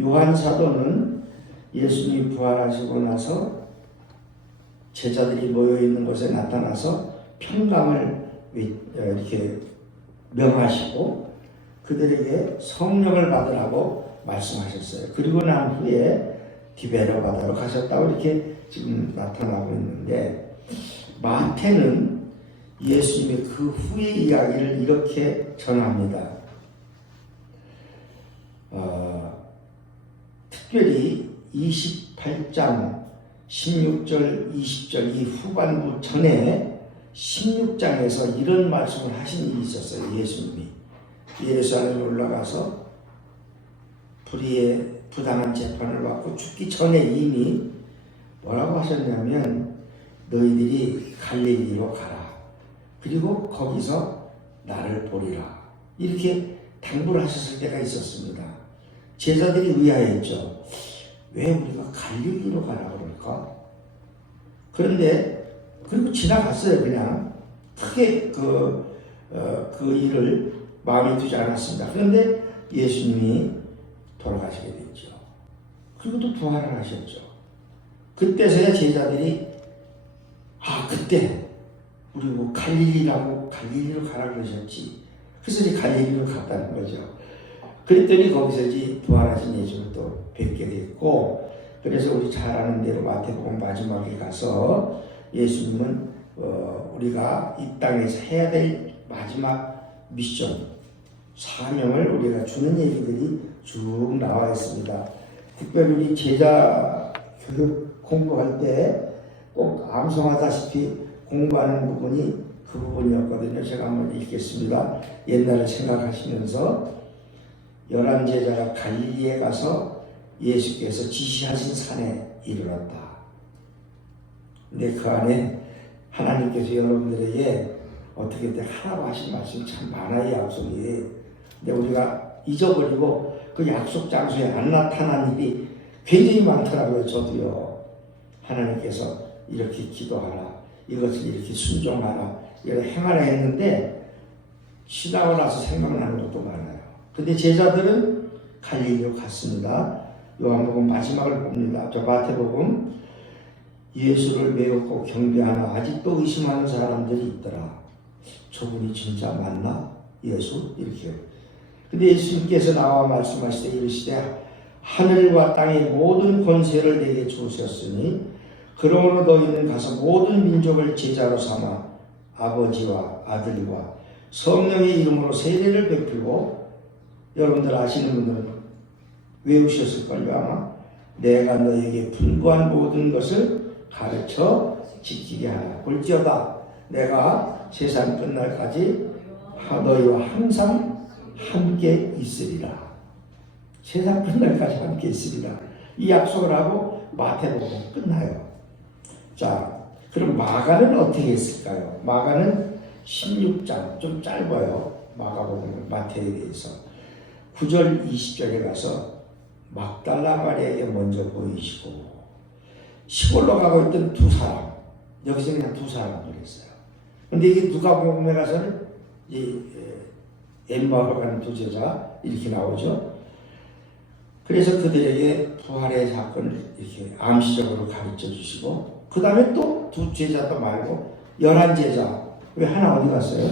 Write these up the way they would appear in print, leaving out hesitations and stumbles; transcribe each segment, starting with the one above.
요한 사도는 예수님이 부활하시고 나서 제자들이 모여있는 곳에 나타나서 평강을 이렇게 명하시고 그들에게 성령을 받으라고 말씀하셨어요. 그리고 난 후에 디베랴 바다로 가셨다고 이렇게 지금 나타나고 있는데, 마태는 예수님의 그 후의 이야기를 이렇게 전합니다. 특별히 28장 16절 20절 이 후반부 전에 16장에서 이런 말씀을 하신 일이 있었어요. 예수님이 예루살렘에 올라가서 불의의 부당한 재판을 받고 죽기 전에 이미 뭐라고 하셨냐면, 너희들이 갈릴리로 가라. 그리고 거기서 나를 보리라. 이렇게 당부를 하셨을 때가 있었습니다. 제자들이 의아했죠. 왜 우리가 갈릴리로 가라 그럴까? 그런데 그리고 지나갔어요. 그냥 크게 그 일을 마음에 두지 않았습니다. 그런데 예수님이 돌아가시게 됐죠. 그리고 또 부활을 하셨죠. 그때서야 제자들이 그때 우리 뭐 갈릴리로 가라 그러셨지. 그래서 이제 갈릴리로 갔다는 거죠. 그랬더니 거기서 이제 부활하신 예수를 또 뵙게 됐고, 그래서 우리 잘 아는 대로 마태복음 마지막에 가서 예수님은 우리가 이 땅에서 해야 될 마지막 미션, 사명을 우리가 주는 얘기들이 쭉 나와 있습니다. 특별히 우리 제자 교육 공부할 때 꼭 암송하다시피 공부하는 부분이 그 부분이었거든요. 제가 한번 읽겠습니다. 옛날을 생각하시면서 11 제자가 갈릴리에 가서 예수께서 지시하신 산에 이르렀다. 근데 그 안에 하나님께서 여러분들에게 어떻게 하라고 하신 말씀이 참 많아요. 약속이. 근데 우리가 잊어버리고 그 약속 장소에 안 나타난 일이 굉장히 많더라고요. 저도요. 하나님께서 이렇게 기도하라, 이것을 이렇게 순종하라, 이걸 행하라 했는데 쉬다가 나서 생각나는 것도 많아요. 근데 제자들은 갈릴리로 갔습니다. 요한복음 마지막을 봅니다. 저 마태복음, 예수를 매우 경배하나 아직도 의심하는 사람들이 있더라. 저분이 진짜 맞나? 예수? 이렇게. 근데 예수님께서 나와 말씀하시되 이르시되, 하늘과 땅의 모든 권세를 내게 주셨으니 그러므로 너희는 가서 모든 민족을 제자로 삼아 아버지와 아들과 성령의 이름으로 세례를 베풀고, 여러분들 아시는 분들은 외우셨을걸요. 아마 내가 너에게 분부한 모든 것을 가르쳐 지키게 하라. 볼지어다 내가 세상 끝날까지 너희와 항상 함께 있으리라. 세상 끝날까지 함께 있으리라. 이 약속을 하고 마태복음 끝나요. 자, 그럼 마가는 어떻게 했을까요? 마가는 16장, 좀 짧아요. 마가복음, 마태에 대해서. 9절 20절에 가서 막달라 마리아에게 먼저 보이시고, 시골로 가고 있던 두 사람, 여기서 그냥 두 사람을 했어요. 근데 이게 누가복음에 가서는 엠마오로 가는 두 제자 이렇게 나오죠. 그래서 그들에게 부활의 사건을 이렇게 암시적으로 가르쳐 주시고, 그 다음에 또 두 제자도 말고 11 제자, 왜 하나 어디 갔어요?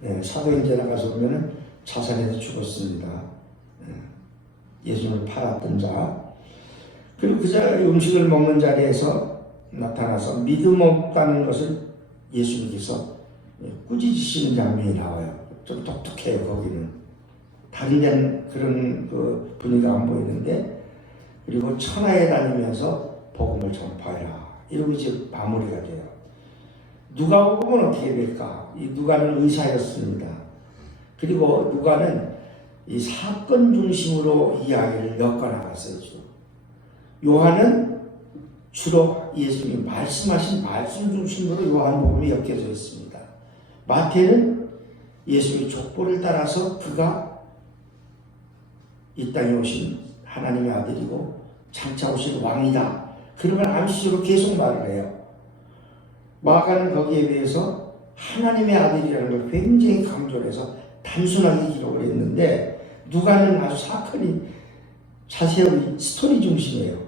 네, 사도행전에 가서 보면은 자살해서 죽었습니다. 예수님을 팔았던 자. 그리고 그 자 음식을 먹는 자리에서 나타나서 믿음 없다는 것을 예수님께서 꾸짖으시는 장면이 나와요. 좀 독특해요. 거기는 다른 데는 그런 그 분위기가 안 보이는데, 그리고 천하에 다니면서 복음을 전파해라, 이러고 이제 마무리가 돼요. 누가복음은 어떻게 될까? 이 누가는 의사였습니다. 그리고 누가는 이 사건 중심으로 이야기를 엮어나갔어요. 요한은 주로 예수님이 말씀하신 말씀 중심으로 요한복음이 엮여져 있습니다. 마태는 예수님의 족보를 따라서 그가 이 땅에 오신 하나님의 아들이고 장차 오신 왕이다, 그런 걸 암시적으로 계속 말을 해요. 마가는 거기에 대해서 하나님의 아들이라는 걸 굉장히 강조를 해서 단순하게 기록을 했는데, 누가는 아주 사건이 자세히 스토리 중심이에요.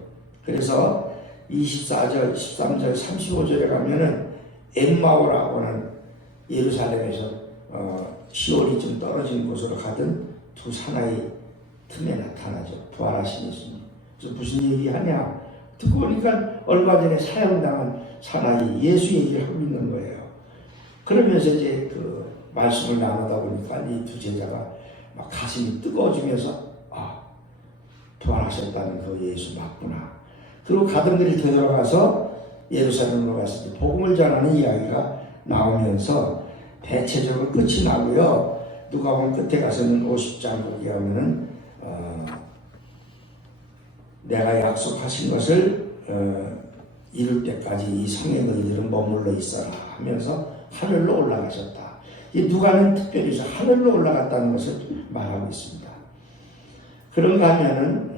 그래서 24절, 13절, 35절에 가면은 엠마오라고 하는 예루살렘에서 시온이 좀 떨어진 곳으로 가던 두 사나이 틈에 나타나죠. 부활하신 예수님. 그래서 무슨 얘기하냐? 듣고 보니까 얼마 전에 사형당한 사나이 예수 얘기를 하고 있는 거예요. 그러면서 이제 그 말씀을 나누다 보니까 이 두 제자가 막 가슴이 뜨거워지면서 부활하셨다는 그 예수 맞구나. 그리고 가던 길을 되돌아가서 예루살렘으로 가서 복음을 전하는 이야기가 나오면서 대체적으로 끝이 나고요. 누가 보면 끝에 가서는 50장 거기 하면은 내가 약속하신 것을 이룰 때까지 이 성의 너희들은 머물러 있어라 하면서 하늘로 올라가셨다. 이 누가는 특별히 하늘로 올라갔다는 것을 말하고 있습니다. 그런가 하면은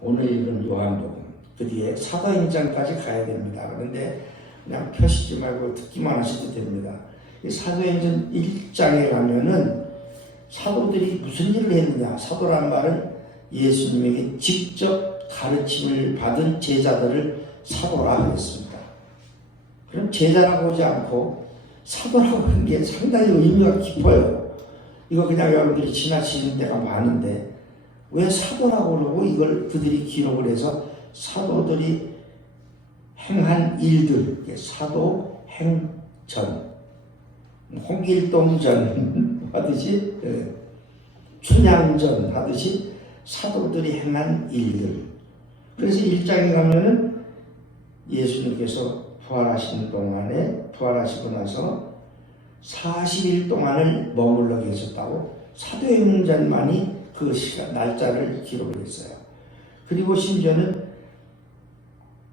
오늘 읽은 요한복음 그 뒤에 사도행전까지 가야 됩니다. 그런데 그냥 펴시지 말고 듣기만 하셔도 됩니다. 이 사도행전 1장에 가면은 사도들이 무슨 일을 했느냐. 사도란 말은 예수님에게 직접 가르침을 받은 제자들을 사도라고 했습니다. 그럼 제자라고 하지 않고 사도라고 하는 게 상당히 의미가 깊어요. 이거 그냥 여러분들이 지나치는 데가 많은데 왜 사도라고 그러고 이걸 그들이 기록을 해서 사도들이 행한 일들, 사도행전, 홍길동전 하듯이 춘향전 하듯이 사도들이 행한 일들. 그래서 1장에 가면은 예수님께서 부활하시고 나서 40일 동안을 머물러 계셨다고 사도행전만이 그 시간, 날짜를 기록을 했어요. 그리고 심지어는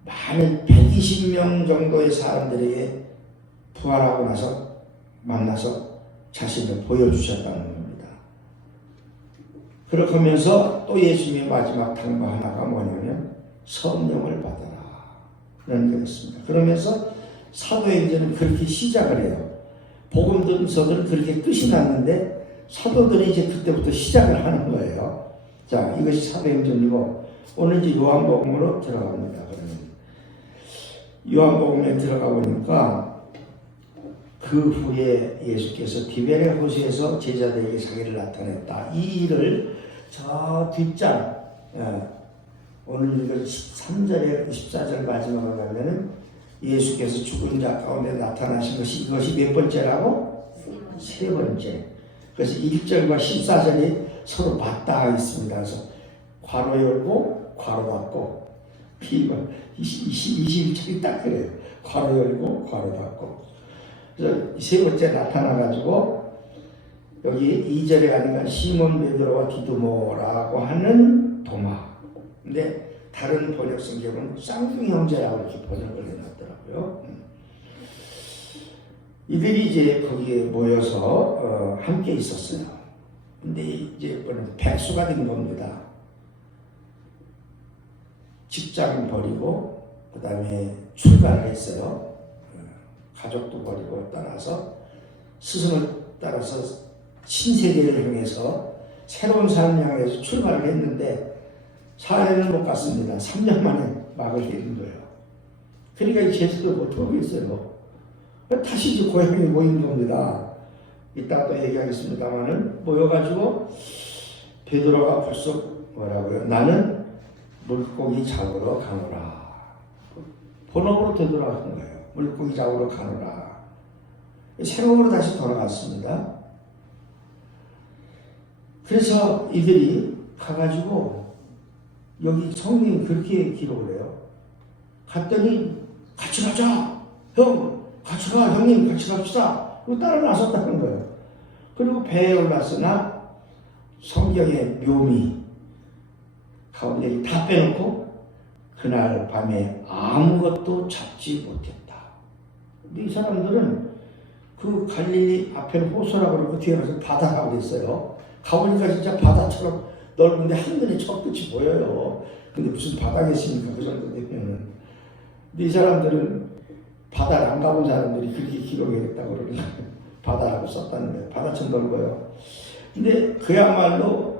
많은 120명 정도의 사람들에게 부활하고 나서 만나서 자신을 보여주셨다는 겁니다. 그렇게 하면서 또 예수님의 마지막 당부 하나가 뭐냐면 성령을 받아라 라는 거였습니다. 그러면서 사도행전은 그렇게 시작을 해요. 복음서들은 그렇게 끝이 났는데 사도들이 이제 그때부터 시작을 하는 거예요. 자, 이것이 사도행전이고 오늘 이제 요한복음으로 들어갑니다. 그러면 요한복음에 들어가 보니까 그 후에 예수께서 디베레 호수에서 제자들에게 자기를 나타냈다. 이 일을 저 뒷장 오늘 이걸 13절에 14절 마지막을 가면은 예수께서 죽은 자 가운데 나타나신 것이 이것이 몇 번째라고? 세 번째. 그래서 1절과 14절이 서로 맞닿아 있습니다. 그래서 괄호 열고 괄호 닫고 비가 21절이 딱 그래요. 괄호 열고 괄호 닫고. 그래서 세 번째 나타나가지고 여기 2절에 가니까 시몬 베드로와 디두모라고 하는 도마. 근데 다른 번역 성경은 쌍둥이 형제라고 이렇게 번역을 해놨더라고요. 이들이 이제 거기에 모여서 함께 있었어요. 근데 이제 백수가 된 겁니다. 직장은 버리고 그 다음에 출가를 했어요. 가족도 버리고 따라서 스승을 따라서 신세계를 향해서 새로운 삶을 향해서 출발을 했는데 4년을 못 갔습니다. 3년 만에 막을 내린 거예요. 그러니까 이 제자도 못하고 있어요. 다시 이제 고향에 모인 겁니다. 이따 또 얘기하겠습니다만은 모여가지고 베드로가 벌써 뭐라고요? 나는 물고기 잡으러 가노라. 본업으로 되돌아간 거예요. 물고기 잡으러 가노라. 새로움으로 다시 돌아갔습니다. 그래서 이들이 가가지고 여기 성경이 그렇게 기록을 해요. 갔더니 같이 가자. 형 같이 가. 형님 같이 갑시다. 그리고 따라 나섰다는 거예요. 그리고 배에 올랐으나 성경의 묘미 가운데 다 빼놓고 그날 밤에 아무것도 잡지 못했다. 근데 이 사람들은 그 갈릴리 앞에는 호수라고 그러고 뒤에 가서 바다라고 그랬어요. 가보니까 진짜 바다처럼 넓은데 한눈에 저 끝이 보여요. 근데 무슨 바다겠습니까? 그 정도 되면은. 근데 이 사람들은 바다를 안 가본 사람들이 그렇게 기록해야겠다고 그러니까 바다라고 썼다는 거예요. 바다처럼 넓어요. 근데 그야말로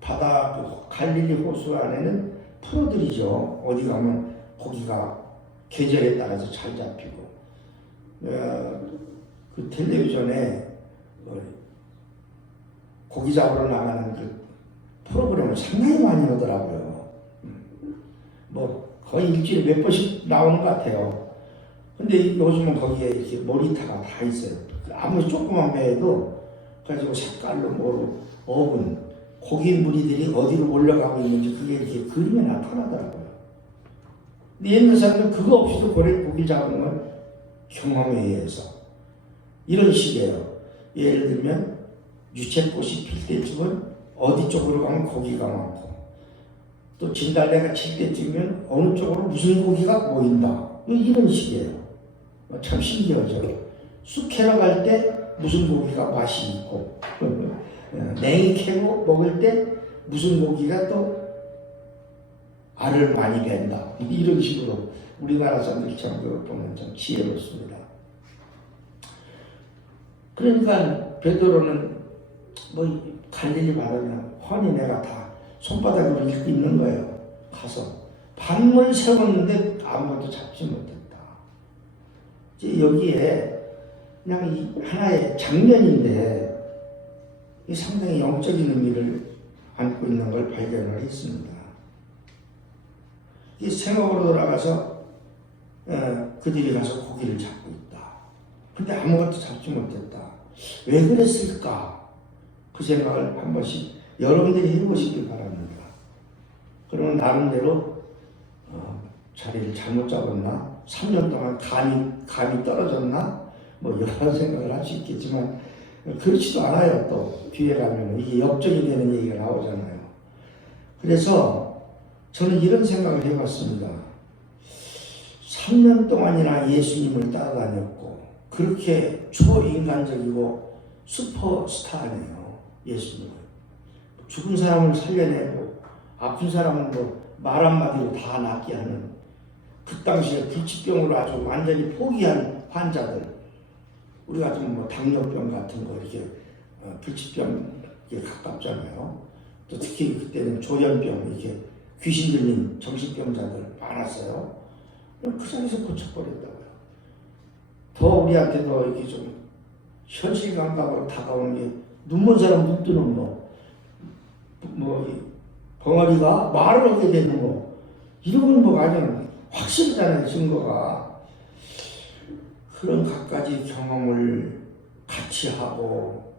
바다 그 갈릴리 호수 안에는 프로들이죠. 어디 가면 고기가 계절에 따라서 잘 잡히고 그 텔레비전에 고기 잡으러 나가는 그 프로그램을 상당히 많이 하더라고요. 뭐 거의 일주일에 몇 번씩 나오는 것 같아요. 근데 요즘은 거기에 이렇게 모니터가 다 있어요. 아무리 조그만 배에도 가지고 색깔로 뭐로 어분 고기 무리들이 어디로 올라가고 있는지 그게 이렇게 그림에 나타나더라고요. 근데 옛날 사람들은 그거 없이도 고기 잡는 건 경험에 의해서 이런 식이에요. 예를 들면 유채꽃이 필 때쯤은 어디 쪽으로 가면 고기가 많고 또 진달래가 칠 때쯤이면 어느 쪽으로 무슨 고기가 보인다. 이런 식이에요. 참 신기하죠. 쑥 캐러 갈 때 무슨 고기가 맛이 있고 냉이 캐고 먹을 때 무슨 고기가 또 알을 많이 벤다. 이런 식으로 우리나라 사람들이 참 그거 보면 참 지혜롭습니다. 그러니까 베드로는 뭐 갈릴리 바다는 훤히 내가 다 손바닥으로 읽고 있는 거예요. 가서 밤을 새웠는데 아무것도 잡지 못했다. 이제 여기에 그냥 이 하나의 장면인데 이 상당히 영적인 의미를 안고 있는 걸 발견을 했습니다. 이 생업으로 돌아가서 그들이 가서 고기를 잡고 있다. 근데 아무것도 잡지 못했다. 왜 그랬을까? 그 생각을 한 번씩 여러분들이 해보시길 바랍니다. 그러면 나름대로 자리를 잘못 잡았나? 3년 동안 감이 떨어졌나? 뭐 여러 생각을 할 수 있겠지만 그렇지도 않아요. 또 뒤에 가면 이게 역적이 되는 얘기가 나오잖아요. 그래서 저는 이런 생각을 해봤습니다. 3년 동안이나 예수님을 따라다녔고 그렇게 초인간적이고 슈퍼스타네요. 예수님은 죽은 사람을 살려내고 아픈 사람은 뭐 말 한마디로 다 낫게 하는 그 당시에 불치병으로 아주 완전히 포기한 환자들, 우리가 좀 뭐 당뇨병 같은 거 이렇게 불치병에 가깝잖아요. 또 특히 그때는 조현병, 이렇게 귀신 들린 정신병자들 많았어요. 그 자리에서 고쳐버렸다고요. 더 우리한테도 이렇게 좀 현실 감각으로 다가오는 게 눈먼 사람 눈 뜨는 거, 벙어리가 말을 하게 되는 거, 이런 건 뭐 아주 확실하잖아요. 증거가. 그런 갖가지 경험을 같이 하고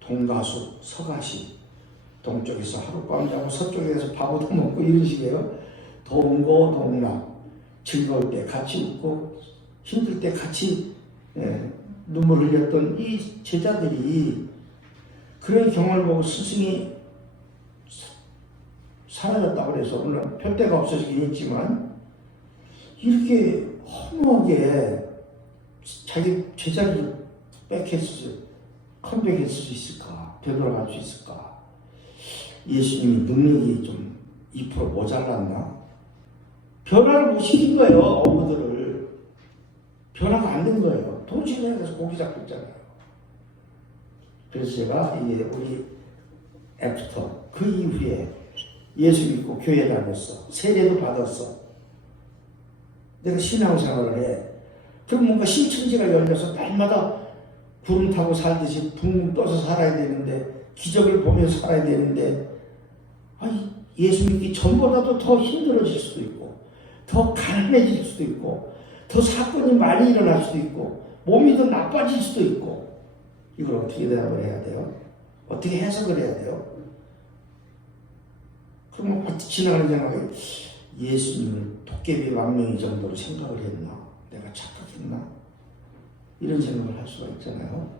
동가수, 서가시, 동쪽에서 하룻밤 자고 서쪽에서 밥도 먹고 이런 식이에요. 동고 동락, 즐거울 때 같이 웃고 힘들 때 같이 눈물 흘렸던 이 제자들이 그런 경험을 보고 스승이 사라졌다고 그래서 물론 표대가 없어지긴 했지만 이렇게 허무하게 자기 제자를 컴백했을 수 있을까? 되돌아갈 수 있을까? 예수님이 능력이 좀 2% 모자랐나? 변화를 못 시킨 거예요. 어부들을. 변화가 안 된 거예요. 도저히 해서 고기 잡고 있잖아요. 그래서 제가 이게 우리 애프터 그 이후에 예수 믿고 교회 다녔어. 세례도 받았어. 내가 신앙생활을 해. 그럼 뭔가 신천지가 열려서 날마다 구름 타고 살듯이 붕 떠서 살아야 되는데 기적을 보면서 살아야 되는데 예수 믿기 전보다도 더 힘들어질 수도 있고 더 가난해질 수도 있고 더 사건이 많이 일어날 수도 있고 몸이 더 나빠질 수도 있고 이걸 어떻게 대답을 해야 돼요? 어떻게 해석을 해야 돼요? 그러면 지나가는 생각에 예수님을 도깨비 망명이 정도로 생각을 했나? 내가 착각했나? 이런 생각을 할 수가 있잖아요.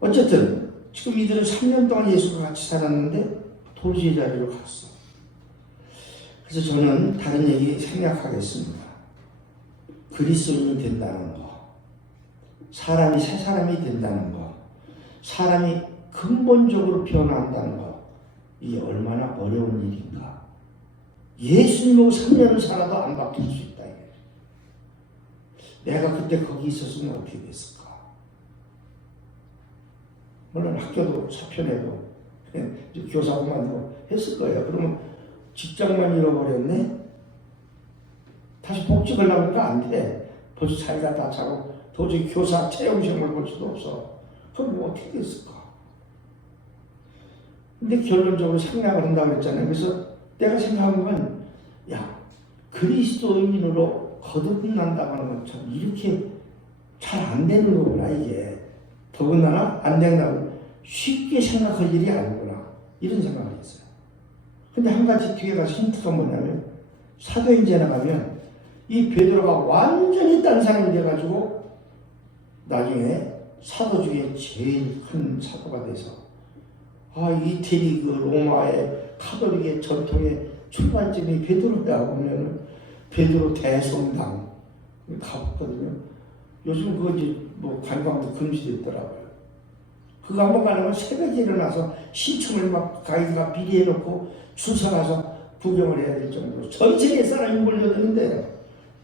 어쨌든 지금 이들은 3년 동안 예수와 같이 살았는데 도주의 자리로 갔어. 그래서 저는 다른 얘기 생략하겠습니다. 그리스도인이 된다는 거, 사람이 새 사람이 된다는 거, 사람이 근본적으로 변화한다는 거, 이게 얼마나 어려운 일인가. 예수님하고 3년을 살아도 안 바뀔 수 있다. 내가 그때 거기 있었으면 어떻게 됐을까? 물론 학교도 사표내고 교사도 만들고 했을 거예요. 그러면 직장만 잃어버렸네? 다시 복직하려고 하니까 안 돼. 벌써 자기가 다 차고 도저히 교사 채용시험을 볼 수도 없어. 그럼 뭐 어떻게 됐을까? 근데 결론적으로 생략을 한다고 그랬잖아요. 그래서 내가 생각한 건, 야, 그리스도인으로 거듭난다고 하는 건 참 이렇게 잘 안 되는 거구나, 이게. 더군다나 안 된다고 쉽게 생각할 일이 아니구나. 이런 생각을 했어요. 근데 한 가지 뒤에 가서 힌트가 뭐냐면, 사도행전에 가면 이 베드로가 완전히 딴 사람이 돼가지고 나중에 사도 중에 제일 큰 사도가 돼서 이태리 그 로마의 카톨릭의 전통의 출발점이 베드로다 보면은 베드로 대성당 가봤거든요. 요즘 그거 이제 뭐 관광도 금지됐더라고요. 그거 한번 가는 건 새벽에 일어나서 신청을 막 가이드가 비리해놓고 줄 서가서 구경을 해야 될 정도로 전 세계 사람이 몰려드는데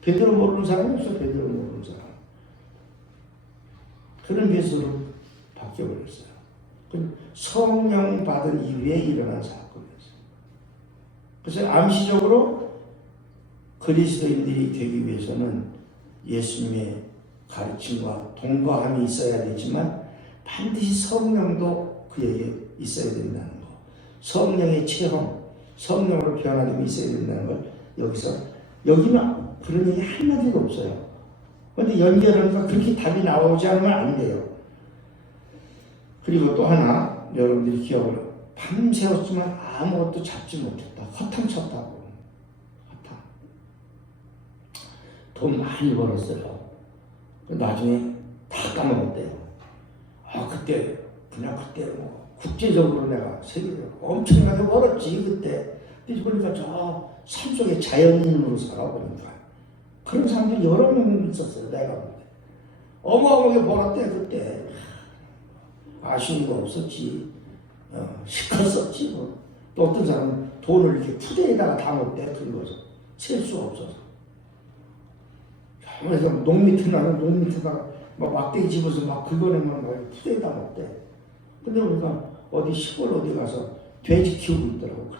베드로 모르는 사람이 없어. 베드로 모르는 사람. 그런 배수로 바뀌어버렸어요. 성령 받은 이후에 일어난 사건이었어요. 그래서 암시적으로 그리스도인들이 되기 위해서는 예수님의 가르침과 동거함이 있어야 되지만 반드시 성령도 그에게 있어야 된다는 거. 성령의 체험, 성령으로 변화됨이 있어야 된다는 걸 여기는 그런 얘기 한마디도 없어요. 그런데 연결하니까 그렇게 답이 나오지 않으면 안 돼요. 그리고 또 하나 여러분들이 기억을 밤새웠지만 아무것도 잡지 못했다. 허탕쳤다고. 허탕. 돈 많이 벌었어요. 나중에 다 까먹었대요. 그때 뭐 국제적으로 내가 세계적으로 엄청나게 벌었지 그때. 근데 보니까 저 산속에 자연인으로 살아보니까 그런 사람들이 여러 명 있었어요. 내가 볼 때. 어마어마하게 벌었대 그때. 아쉬운 거 없었지. 시컸었지. 뭐. 또 어떤 사람은 돈을 이렇게 푸대에다가 담았대. 그런 거죠. 셀 수가 없어서. 그래서 농 밑에다가 막 막대기 집어서 막 긁어내면 막 푸대에다 먹대. 근데 우리가 어디 시골 어디 가서 돼지 키우고 있더라고.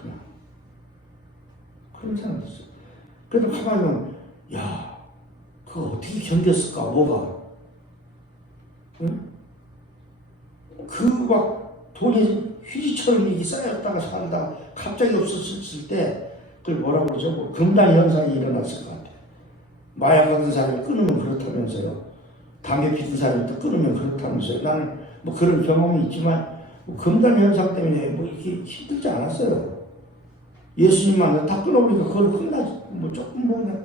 그런 사람도 있어. 그래도 가만히 보면 야, 그거 어떻게 견뎠을까? 뭐가? 응? 그 막 돈이 휴지처럼 이렇게 쌓였다가 살다 갑자기 없었을 때 그걸 뭐라고 그러죠? 뭐 금단 현상이 일어났을 것 같아요. 마약 하는 사람이 끊으면 그렇다면서요. 담배 피는 사람이 또 끊으면 그렇다면서요. 나는 뭐 그런 경험이 있지만 뭐 금단 현상 때문에 뭐 이렇게 힘들지 않았어요. 예수님 만나 다 끊어버리니까 그걸 끝나지. 뭐 조금 뭐냐.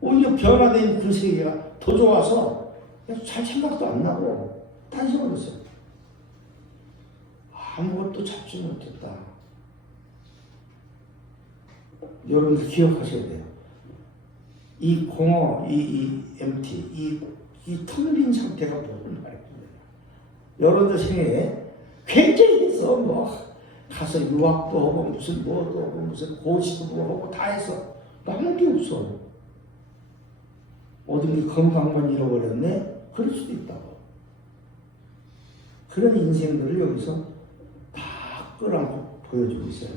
오히려 변화된 그 세계가 더 좋아서 잘 생각도 안 나고 다 잊어버렸어요. 아무것도 잡지 못했다. 여러분들 기억하셔야 돼요. 이 공허, 이 MT, 이 텅 빈 상태가 뭐를 말해줍니다. 여러분들 생애에 굉장히 있어. 뭐 가서 유학도 하고 무슨 뭐도 하고 무슨 고시도 하고 다 해서 남은 게 없어. 어딘지 건강만 잃어버렸네? 그럴 수도 있다고. 그런 인생들을 여기서 다 끌어안고 보여주고 있어요.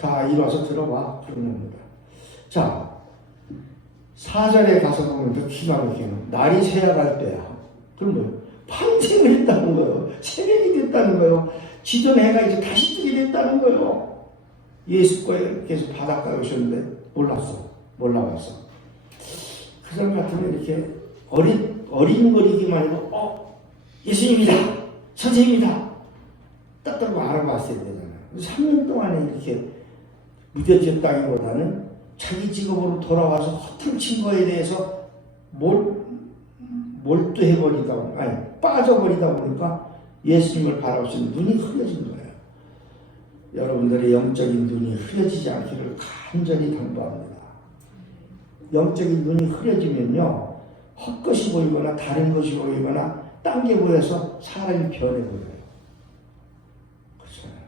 다 이리 와서 들어봐. 그런 겁니다. 자, 4절에 가서 보면 더 기가 막히는 날이 새야 갈 때야. 그럼 뭐예요? 밤샘을 했다는 거예요. 새벽이 됐다는 거예요. 지던 해가 이제 다시 뜨게 됐다는 거예요. 예수께서 바닷가에 오셨는데 몰라봤어. 그 사람 같으면 이렇게 어린거리기만 해도 예수님이다, 선생님이다 딱 들고 알아봤어야 되잖아요. 3년 동안에 이렇게 무뎌졌다기보다는 자기 직업으로 돌아와서 허탕친 거에 대해서 빠져버리다 보니까 예수님을 바라보시는 눈이 흐려진 거예요. 여러분들의 영적인 눈이 흐려지지 않기를 간절히 당부합니다. 영적인 눈이 흐려지면요, 헛것이 보이거나 다른 것이 보이거나 딴 게 보여서 사람이 변해버려요. 그렇잖아요.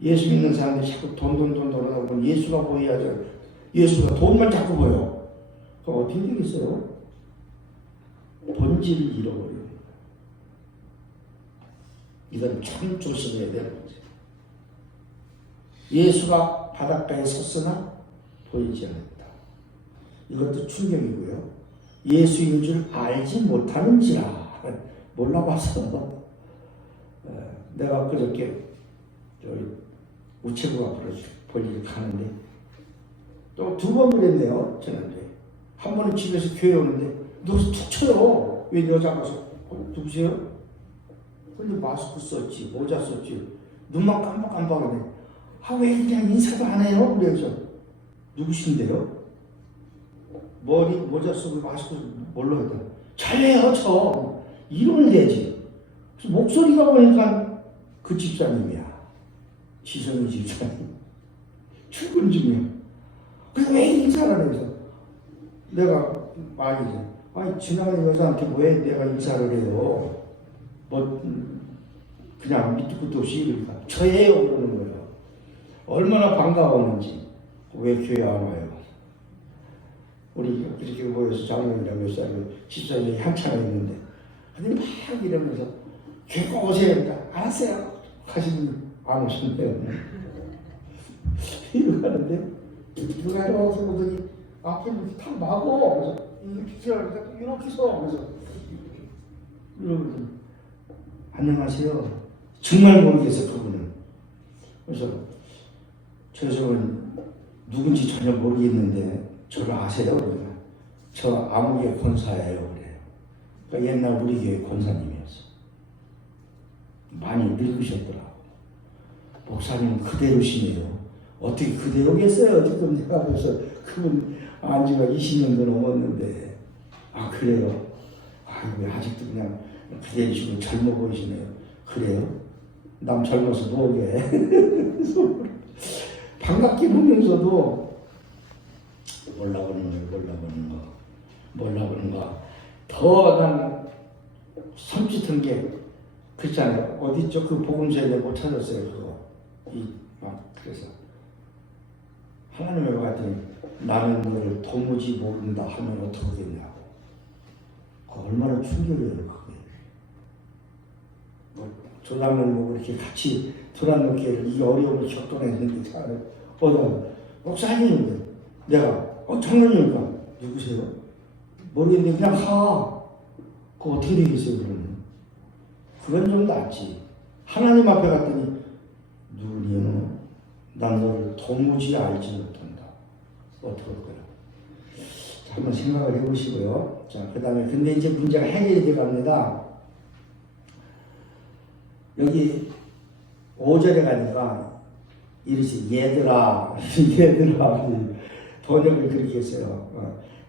예수 믿는 사람들이 자꾸 돈 하다 보면 예수가 보여야죠. 예수가 돈만 자꾸 보여. 그럼 어떻게 되겠어요? 본질을 잃어버려요. 이건 참 조심해야 되는 거죠. 예수가 바닷가에 섰으나 보이지 않았다. 이것도 충격이고요. 예수인 줄 알지 못하는지라 몰라봐서 내가 그저께 우체국 앞으로 볼일 가는데 또 2번 그랬네요. 지난주에 한 번은 집에서 교회 오는데 누워서 툭 쳐요. 왜 여자가 누구세요? 근데 마스크 썼지, 모자 썼지, 눈만 깜빡깜빡하네. 왜 그냥 인사도 안 해요? 그래서 누구신데요? 머리 모자 쓰고 마스크 몰라요. 잘해요 저. 이러면 되지. 그래서 목소리가 보니까 그 집사님이야. 지성이 집사님. 출근 중이야. 그래서 왜 인사를 해서 내가 말이지. 아니 지나가는 여자한테 왜 내가 인사를 해요? 뭐 그냥 밑도 끝도 없이 이러니까 저예요 그러는 거예요. 얼마나 반가웠는지. 왜 교회 안 와요? 우리 이렇게 모여서 장로님이랑 몇 살을 집사님이 한참 있는데 근데 막 이러면서 교회 꼭 오세요. 그러니까 알았어요. 하시면 안 오셨네요. 이러고 하는데 누가 이러고서 보더니 앞에 이렇게 탁 마고 그래서 이렇게 지나가니까 이렇게 서 그래서 이러면서 안녕하세요. 정말 모르겠어요 그분은. 그래서 저 사람은 누군지 전혀 모르겠는데 저를 아세요? 그래요. 저 아무개 권사예요. 그래요. 그러니까 옛날 우리 교회 권사님이었어. 많이 늙으셨더라고. 목사님은 그대로시네요. 어떻게 그대로겠어요? 지금 내가 벌써 그분 안지가 20년도 넘었는데 그래요? 왜 아직도 그냥 그대로시고 젊어 보이시네요. 그래요? 남 젊어서 뭐게? 반갑게 보면서도 몰라보는 거. 더 난 섬찟한 게 그렇잖아요. 어디죠? 그 복음서에 못 찾았어요. 그거. 그래서 하나님의 같은 나는 너를 도무지 모른다 하면 어떻게 되냐고. 얼마나 충격이에요. 그게. 조상을 보고 이렇게 같이 돌아놓게 이 어려움을 겪어냈는데 목사님 내가 장로님이니까 누구세요? 모르겠는데 그냥 그거 어떻게 되겠어요 그러면? 그건 좀 낫지. 하나님 앞에 갔더니 누구니요? 난 너를 도무지 알지 못한다. 어떡할 거야? 자, 한번 생각을 해보시고요. 자, 그 다음에 근데 이제 문제가 해결이 돼 갑니다. 여기 5절에 가니까 이르시 얘들아 번역을 그렇게 했어요.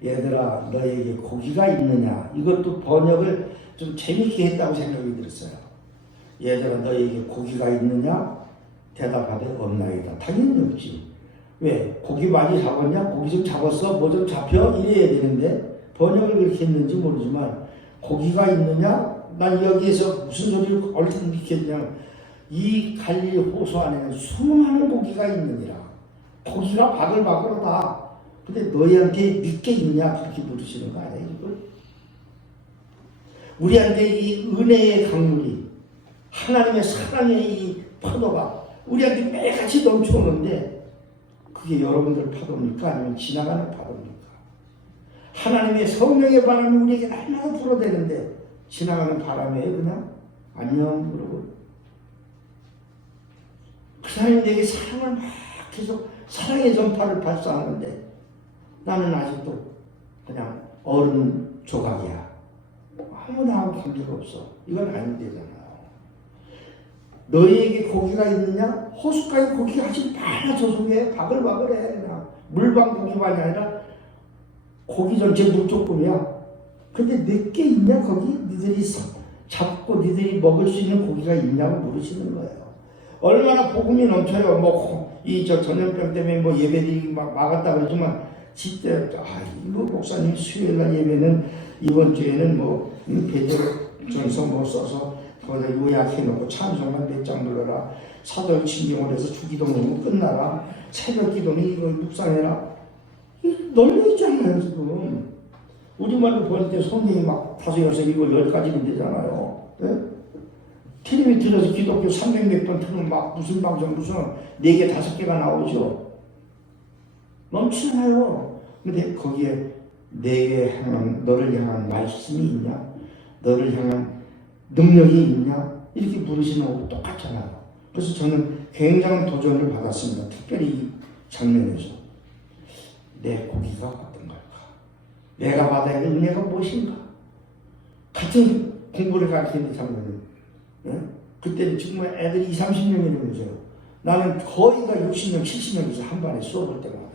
얘들아 너에게 고기가 있느냐. 이것도 번역을 좀 재밌게 했다고 생각이 들었어요. 얘들아 너에게 고기가 있느냐. 대답하되 없나이다. 당연히 없지. 왜? 고기 많이 잡았냐? 고기 좀 잡았어? 뭐 좀 잡혀? 이래야 되는데 번역을 그렇게 했는지 모르지만 고기가 있느냐? 난 여기에서 무슨 소리를 옳든 믿겠냐. 이 갈릴리 호수 안에는 수많은 고기가 있느니라. 고기가 바글바글하다. 근데 너희한테 믿게 있냐? 그렇게 물으시는 거 아니에요? 이걸? 우리한테 이 은혜의 강물이 하나님의 사랑의 이 파도가 우리한테 매일같이 넘쳐오는데 그게 여러분들 파도입니까? 아니면 지나가는 파도입니까? 하나님의 성령의 바람이 우리에게 날마다 불어대는데 지나가는 바람이에요 그냥? 안녕 그러고 그 사람이 내게 사랑을 막 계속 사랑의 전파를 발사하는데 나는 아직도 그냥 어른 조각이야. 아무나하고 관계가 없어. 이건 안 되잖아요. 너희에게 고기가 있느냐? 호숫가에 고기가 아직 많아. 저 속에 바글바글해. 그냥 물방 고기만이 아니라 고기 전체 물조금이야. 근데 내게 있냐 거기? 니들이 잡고 니들이 먹을 수 있는 고기가 있냐고 물으시는 거예요. 얼마나 복음이 넘쳐요. 이 전염병 때문에 예배들이 막았다 그러지만 진짜 이거 목사님 수요일날 예배는 이번 주에는 베드로 써서 거기다 요약해 놓고 찬송만 몇 장 불러라. 사도행 신경을 해서 주기도 놓으면 끝나라. 새벽 기도는 이걸 묵상해라. 널려 있잖아요 지금. 우리말로 볼 때 성경이 막 5, 6, 7, 10가지는 되잖아요. 네? 텔레비 들어서 기독교 300몇 번 틀으면 막 무슨 방송 무슨 4개 5개가 나오죠. 넘치나요. 근데 거기에 내게 향한 너를 향한 말씀이 있냐? 너를 향한 능력이 있냐? 이렇게 물으시는 것도 똑같잖아요. 그래서 저는 굉장한 도전을 받았습니다. 특별히 이 장면에서 내 고기가 어떤 걸까? 내가 받아야 할 은혜가 무엇인가? 같은 공부를 가르치는 장면은 그때는 정말 애들이 20, 30명이는 거죠. 나는 거의가 60명, 70명에서 한 반에 수업할 때마다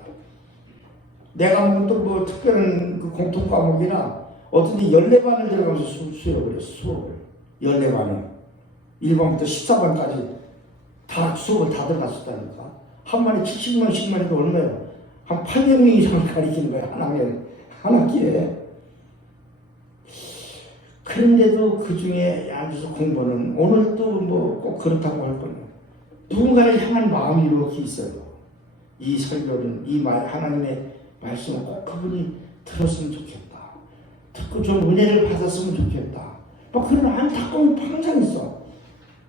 내가 뭐 특별한 그 공통 과목이나 어떤데 14반을 들어가면서 수업을 했어. 수업을 14반을 1반부터 14반까지 다 수업을 다 들어갔었다니까. 한 반에 70명씩만 해도 얼마예요? 한 800명 이상을 가르치는 거야. 한 학기에. 그런데도 그 중에 앉아서 공부는 오늘도 뭐 꼭 그렇다고 할 거예요. 누군가를 향한 마음이 이렇게 있어요. 이 설교는 하나님의 말씀을 꼭 그분이 들었으면 좋겠다. 듣고 좀 은혜를 받았으면 좋겠다. 뭐 그런 안타까운 항상 있어.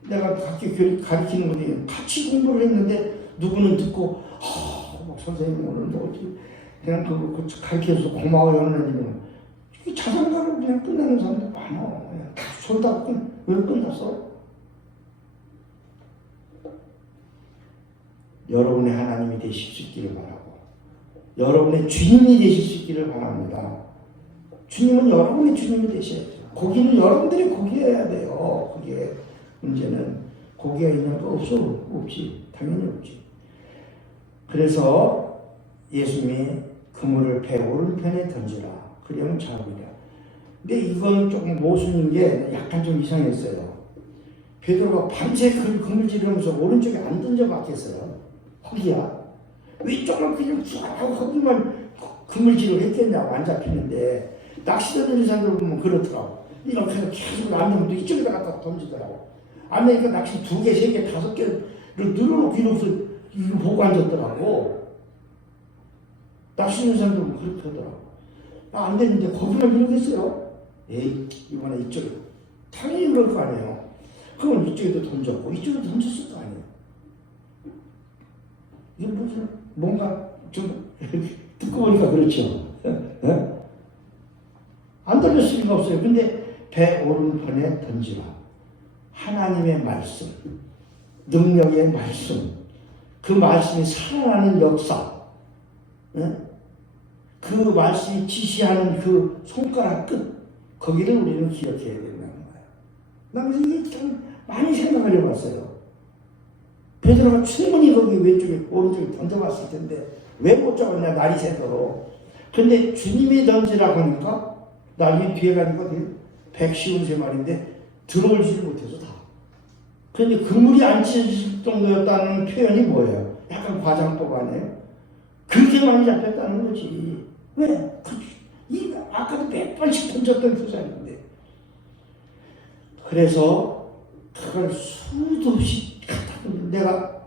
내가 학교 가르치는 거지 같이 공부를 했는데 누구는 듣고 선생님 오늘 뭐 그냥 그거 가르쳐줘서 고마워요 하는 자장가로 그냥 끝나는 사람들 많아. 그냥 손 닦고 왜 끝났어? 여러분의 하나님이 되실 수 있기를 바라고 여러분의 주님이 되실 수 있기를 바랍니다. 주님은 여러분의 주님이 되셔야죠. 고기는 여러분들이 고기여야 돼요. 그게 문제는 고기가 있는 거 없지. 당연히 없지. 그래서 예수님이 그물을 배 오른편에 던지라. 그러면 잡으리라. 근데 이건 조금 모순인 게 약간 좀 이상했어요. 베드로가 밤새 그물질하면서 오른쪽에 안 던져 봤겠어요. 거기야. 왼쪽을 그냥 쭉 거기만 그물질을 했겠냐고 안 잡히는데 낚시대 던진 사람들 보면 그렇더라고. 이렇게 해서 계속 안 넣으면 이쪽에다 갖다 던지더라고. 안 되니까 낚시 2개, 3개, 5개를 늘어놓고 이렇게 보고 앉았더라고. 낚시하는 사람들은 그렇게 하더라고. 안 되는데 거기만 이렇게 했어요. 에이, 이번에 이쪽에. 당연히 그럴 거 아니에요. 그럼 이쪽에도 던졌고, 이쪽에도 던졌을 거 아니에요. 이게 무슨, 뭔가 좀, 듣고 보니까 그렇죠. 안 던졌을 리가 없어요. 근데 배 오른편에 던지라. 하나님의 말씀, 능력의 말씀, 그 말씀이 살아나는 역사, 그 말씀이 지시하는 그 손가락 끝, 거기를 우리는 기억해야 된다는 거예요. 나는 이게 참 많이 생각을 해봤어요. 베드로가 충분히 거기 왼쪽에 오른쪽에 던져봤을 텐데 왜 못 잡았냐, 날이 새도록. 근데 주님이 던지라고 하니까 나중에 뒤에 가니까 153마리인데 들어올지를 못해서 다. 그런데 그물이 안 찢어질 정도였다는 표현이 뭐예요? 약간 과장법 아니에요? 그렇게 많이 잡혔다는 거지. 왜? 아까도 몇 번씩 던졌던 교사인데. 그래서 그걸 수도 없이 갖다 던져. 내가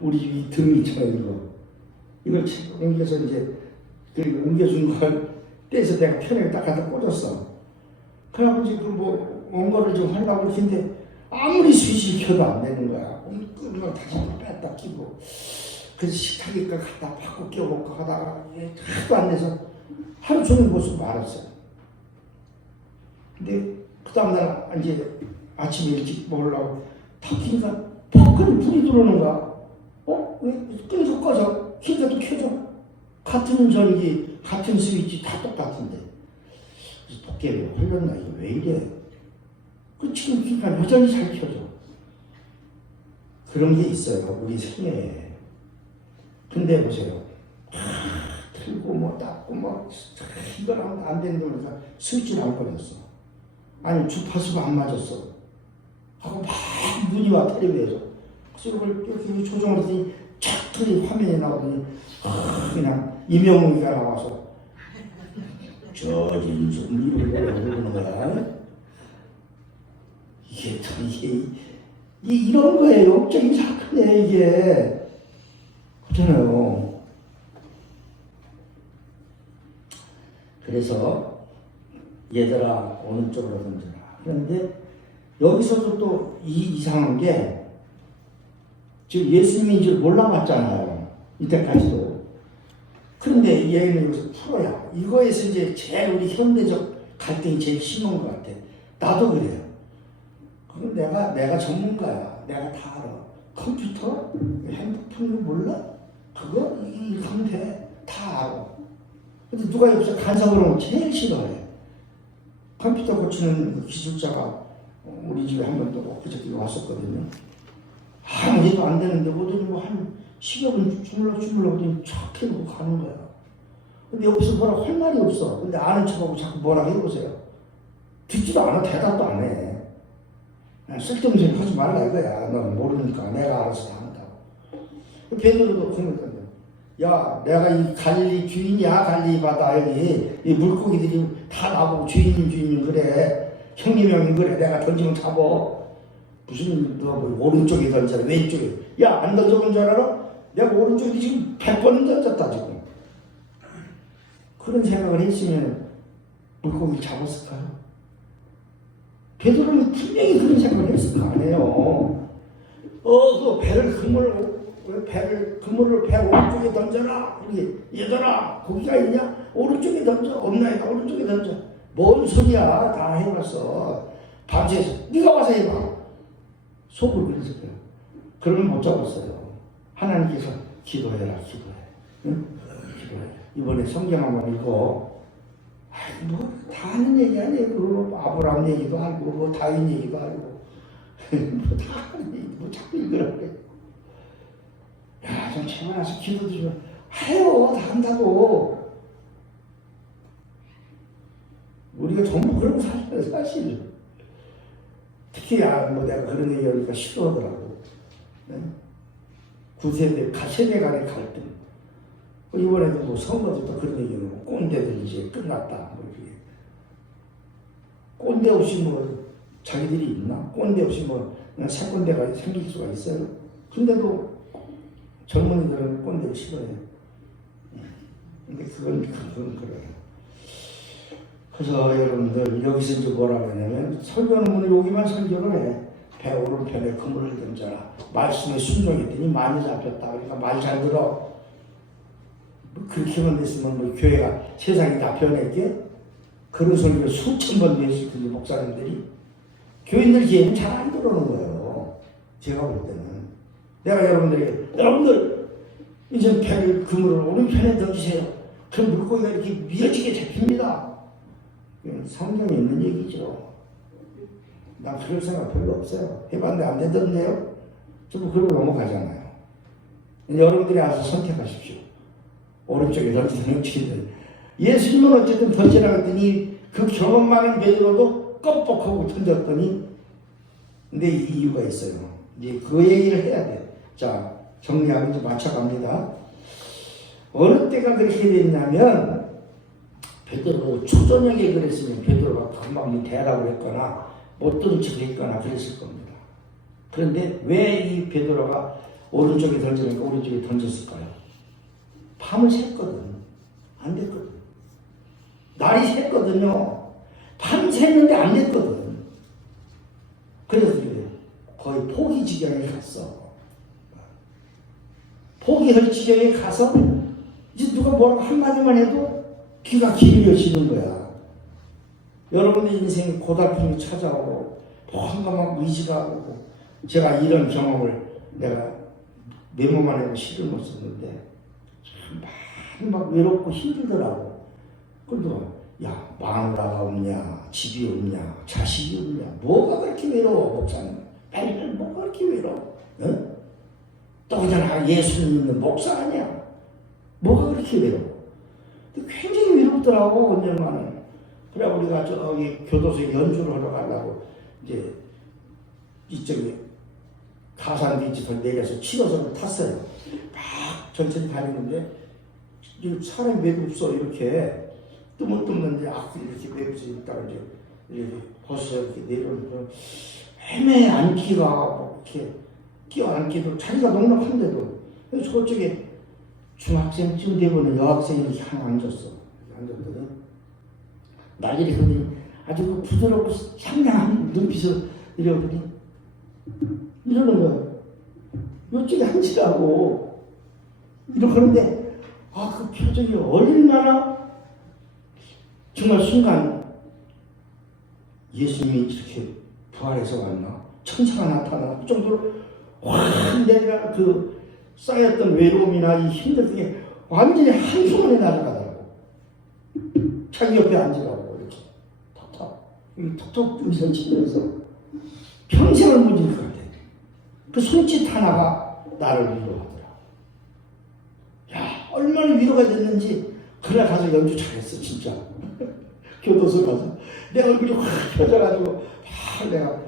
우리 집이 등 있잖아요. 이걸 옮겨서 이제 옮겨준 걸 떼서 내가 편하게 딱 갖다 꽂았어. 그래갖고 이제 온 거를 좀 하려고 했는데 아무리 스위치를 켜도 안 되는 거야. 그걸 다시 뺐다 끼고. 그래서 식탁에까 갖다 바꿔 끼워놓고 하다가 하도 안 돼서 하루 종일 못 쓰고 말았어요. 근데 그 다음날 이제 아침에 일찍 먹으려고 탁 키니까 퍽하니 불이 들어오는 거야. 왜? 끈서 꺼져. 키니까 또 켜져. 같은 전기, 같은 스위치 다 똑같은데. 그래서 도깨비가 흘렸나? 이거 왜 이래? 지금 그러니까 여전히 잘 켜져. 그런 게 있어요. 우리 생애에. 근데 보세요. 틀고 뭐 닦고 뭐 이걸 하면 안 되는데 그러니까 스위치를 안 꺼냈어. 아니 주파수가 안 맞았어. 하고 막 눈이 와 텔레비에서. 그래서 이걸 이렇게 조정을 했더니 착 틀이 화면에 나오더니 그냥 임영웅이가 나와서 저진 손님을 그러는 거야. 이게 참 이런 거예요. 역적인 사건이에요 이게. 그렇잖아요. 그래서 얘들아 오른쪽으로 던져라. 그런데 여기서도 또 이상한 게 지금 예수님인 줄 몰라봤잖아요. 이때까지도. 그런데 이 얘기는 여기서 풀어야. 이거에서 이제 제일 우리 현대적 갈등이 제일 심한 것 같아. 나도 그래요. 그건 내가 전문가야. 내가 다 알아. 컴퓨터? 핸드폰 이거 몰라? 그거? 이거 하면 돼. 다 알아. 근데 누가 옆에서 간섭을 하면 제일 싫어해. 컴퓨터 고치는 기술자가 우리 집에 한 번 또 그저께 왔었거든요. 아무 일도 안 되는데 오더니 한 10여 분 주물러 오더니 촥 해놓고 가는 거야. 근데 옆에서 뭐라고 할 말이 없어. 근데 아는 척하고 자꾸 뭐라고 해보세요. 듣지도 않아. 대답도 안 해. 쓸데없는 소리 하지 말라 이거야. 넌 모르니까 내가 알아서 다 한다고. 베드로도 그러니까요. 야, 내가 이 갈릴리 주인이야. 갈릴리 바다 여기 이 물고기들이 다 나보고 주인님 그래. 형님 그래. 내가 던지면 잡어. 무슨 너 오른쪽에 던져라 왼쪽에. 야, 안 던져본 줄 알아? 내가 오른쪽에 지금 100번 던졌다 지금. 그런 생각을 했으면 물고기 잡았을까요? 베드로는 분명히 그런 생각을 했을 거 아니에요. 그 배를 그물을 배 오른쪽에 던져라. 우리 얘들아 고기가 있냐? 오른쪽에 던져. 없나이다. 오른쪽에 던져. 뭔 소리야. 다 해봤어. 밤새서 네가 와서 해봐. 속을 그랬을 거야. 그러면 못 잡았어요. 하나님께서 기도해라. 응? 기도해. 이번에 성경 한번 읽고 다 하는 얘기 아니에요. 그 아브라함 얘기도 하고 뭐 다윗 얘기도 하고 다 하는 얘기 자꾸 읽으라 그래. 야, 좀 채워놔서 기도도 좀 해요. 다 한다고. 우리가 전부 그런 사실은 사실. 특히 뭐 내가 그런 얘기하니까 싫어하더라고. 네? 9세대, 세대 간의 갈등. 이번에도 뭐 선거도 또 그런 얘기는 꼰대들 이제 끝났다. 뭐 이렇게. 꼰대 없이 뭐 자기들이 있나? 꼰대 없이 뭐 그냥 새 꼰대가 생길 수가 있어요. 근데도 젊은이들은 꼰대를 싫어해요. 근데 그건 그래요. 그래서 여러분들 여기서 이제 뭐라고 하냐면 설교는 오늘 여기만 설교를 해. 배 오른편에 그물을 던져라. 말씀에 순종했더니 많이 잡혔다. 그러니까 말 잘 들어. 그렇게만 됐으면 뭐 교회가 세상이 다 변했게? 그런 소리를 수천 번 했을 텐데 목사님들이. 교인들 기회는 잘 안 들어오는 거예요. 제가 볼 때는. 내가 여러분들 이제 배를 그물을 오른편에 던지세요. 그럼 물고기가 이렇게 미어지게 잡힙니다. 성경에 있는 얘기죠. 난 그럴 생각 별로 없어요. 해봤는데 안 되던데요? 저도 그러고 넘어가잖아요. 여러분들이 알아서 선택하십시오. 오른쪽에 던지든 왼쪽에. 예수님은 어쨌든 던지라 했더니 그 경험 많은 베드로도 껌뻑하고 던졌더니 근데 이유가 있어요. 이제 그 얘기를 해야 돼. 자, 정리하고 이제 맞춰갑니다. 어느 때가 그렇게 됐냐면 베드로 초저녁에 그랬으면 베드로가 금방 대라고 했거나 못 들은 척 했거나 그랬을 겁니다. 그런데 왜 이 베드로가 오른쪽에 던지니까 오른쪽에 던졌을까요? 밤을 샜거든. 안 됐거든. 날이 샜거든요. 밤 샜는데 안 됐거든. 그래서 거의 포기 지경에 갔어. 포기할 지경에 가서 이제 누가 뭐라고 한마디만 해도 귀가 기울여지는 거야. 여러분의 인생에 고달픔이 찾아오고 뭔가 막 의지가 오고 제가 이런 경험을 내가 메모만 해도 시를 못 썼는데 참 막 외롭고 힘들더라고. 그래도 야 마누라가 없냐 집이 없냐 자식이 없냐 뭐가 그렇게 외로워 목사님 맨날 뭐가 그렇게 외로워 응? 또 그냥 예수님 믿는 목사 아니야 뭐가 그렇게 외로워 굉장히 외롭더라고 언젠가는. 그래 우리가 저기 교도소에 연주를 하러 가려고 이제 이쪽에 가산 비치를 내려서 7호선을 탔어요. 막 천천히 다니는데 사람이 왜 없어 이렇게 뜨문뜨문한데 이렇게 내려서 있다가 이제 이렇게 버스에 이렇게 내려오니까 헤매 앉기가 이렇게 끼어 앉기도 자리가 넉넉한데도 그래서 저쪽에 중학생쯤 되고는 여학생이 이렇게 하나 앉았거든. 난리를 하더니 아주 그 부드럽고 상냥한 눈빛으로 이러더니 이러는 거야. 이쪽에 앉으라고. 이러고 그러는데 그 표정이 얼마나 정말 순간 예수님이 이렇게 부활해서 왔나? 천사가 나타날 정도로 확 내가 그 쌓였던 외로움이나 이 힘들 게 완전히 한순간에 날아가더라고. 자기 옆에 앉으라고 이렇게 톡톡 의선 치면서 평생을 무질 것 같아. 그 손짓 하나가 나를 위로하더라. 야, 얼마나 위로가 됐는지. 그날 가서 연주 잘했어 진짜. 교도소 가서 내 얼굴이 확 펴져가지고 내가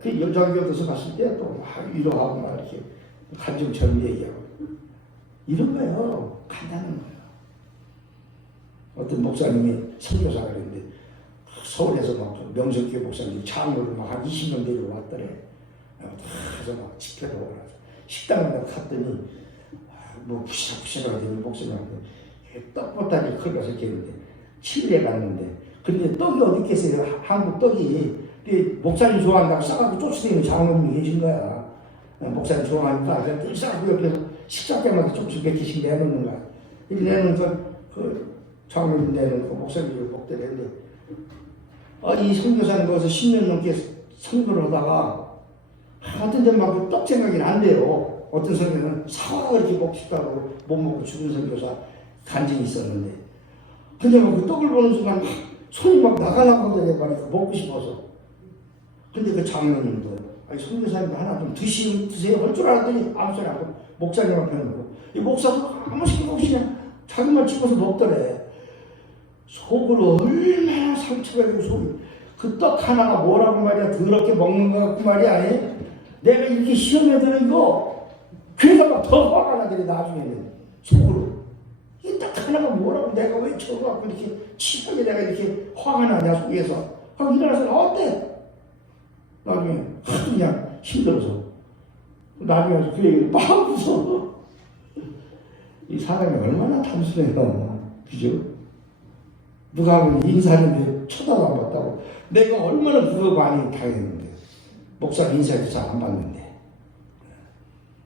그 연장교도소 갔을 때 또 위로하고 막 이렇게 감정처럼 얘기하고 이런 거예요. 간단한 거예요. 어떤 목사님이 선교사가 그랬는데 서울에서 막 명성교회 목사님이 장로를 막 한 20년 데려왔더래. 가서 막 집회도 오고 나서 식당에 갔더니 뭐 부시락부시락 되는 목사님한테 떡보따리 걸어서 이렇게 했는데 7일에 갔는데 근데 떡이 어디 있겠어요. 한국 떡이. 목사님 좋아한다고 싸가지고 쫓아다니는 장로님이 계신 거야. 목사님 좋아하니까 그냥 싸가지고 옆에서 식사 때마다 조금씩 몇 개씩 내놓는 거야. 이렇게 내놓은 그 장로님 내놓은 그 목사님을 먹더랬는데 이 선교사는 거기서 10년 넘게 선교를 하다가 어떤 데는 막 떡 생각이 안 돼요. 어떤 선교사는 사과가 이렇게 먹고 싶다고 못 먹고 죽은 선교사 간증이 있었는데 근데 막 그 떡을 보는 순간 손이 막 나가려고 하더래 말이야. 먹고 싶어서. 근데 그 장로님도 선교사님도 하나 좀 드세요 할 줄 알았더니 아무 소리 안 하고 목사님 앞에 놓고 이 목사도 아무 시도 없이 그냥 자기만 집어서 먹더래. 속으로 얼마나 상처가 되고 속이 그 떡 하나가 뭐라고 말이야. 더럽게 먹는 거 같고 말이야. 내가 이렇게 시험에 드는 거 그래서 막 더 화가 나더니 나중에는 속으로 이 떡 하나가 뭐라고 내가 왜 저거 갖고 이렇게 치사하게 내가 이렇게 화가 나냐 속에서 하고 일어나서 어때? 나중에 그냥 힘들어서 나중에 와서 그 얘기를 막 웃어. 이 사람이 얼마나 단순해요. 그죠? 누가 하면 인사하는데 쳐다도 안 봤다고. 내가 얼마나 그거 많이 당했는데 목사 인사도 잘 안 받는데